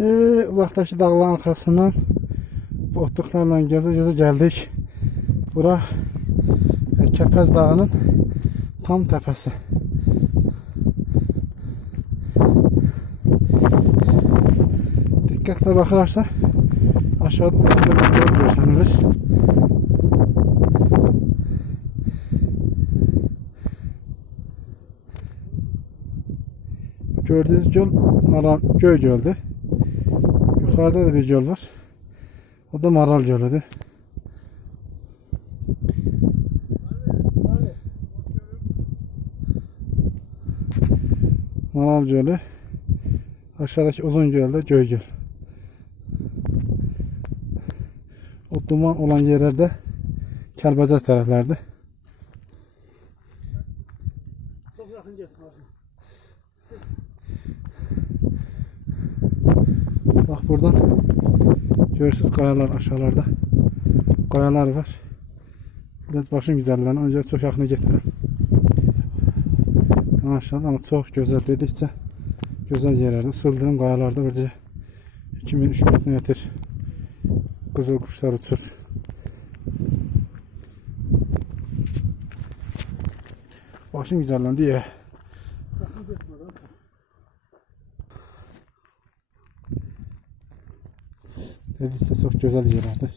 Ee, uzaktaki dağların arkasından otluqlarla geze geze geldik. Bura e, Kəpəz Dağının tam təpəsi. Diqqətlə baxırarsa aşağıda ucunda bir göl görsənir. Gördüğünüz göl Maral Göy Göl'dü. Yukarıda da bir göl var. O da Maral Gölü'dür. Maral Gölü. Aşağıdaki uzun göl de Göy Göl. O duman olan yerlerde Kəlbəcər tərəflərdə. Çok yakın. Bak buradan görürsünüz kayalar aşağılarda. Kayalar var. Biraz başım güzellərini ancaq çox yaxına getmirəm. Aşağıda ama çox gözəl dedikcə gözəl yerlərdə sıldırım qayalarda bircə 2000-3000 metr qızıl quşlar uçur. Başım güzelləndi ya. Dedikcə çox gözəl yerlərdir.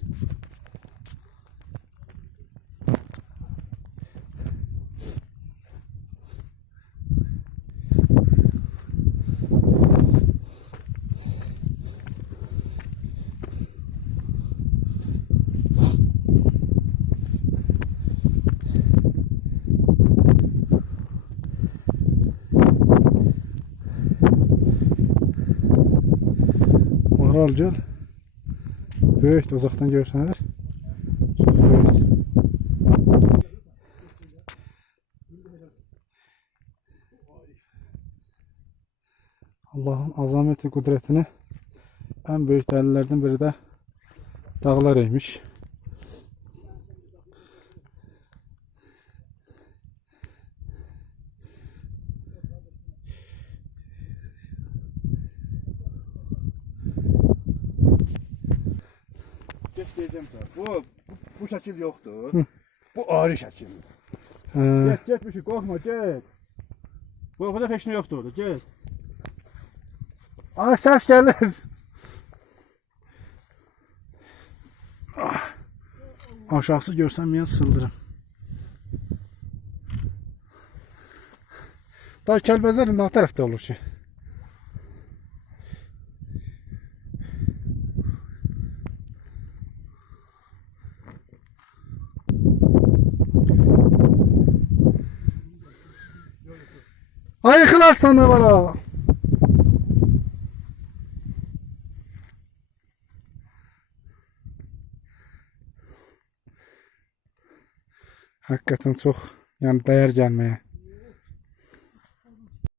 Maral göl. Böyükdür, uzaqdan görsənir. Çox böyükdür. Allahın azameti qüdrətini ən böyük dəlillərdən biri də dağlar imiş. Göstereceğim sana. Bu, bu, şekil yoktur. Bu ağrı şekil. Get get bir şey korkma get. Korkacak hiç ne yoktu orada get. Ay səs gəlir. Ah. Aşağısı görsəm ya sıldırım. Daha Kəlbəzər nə tərəfdə olur ki? Ay yıkılarsan ne var ha? Hakikaten çok yani değer gelmeye.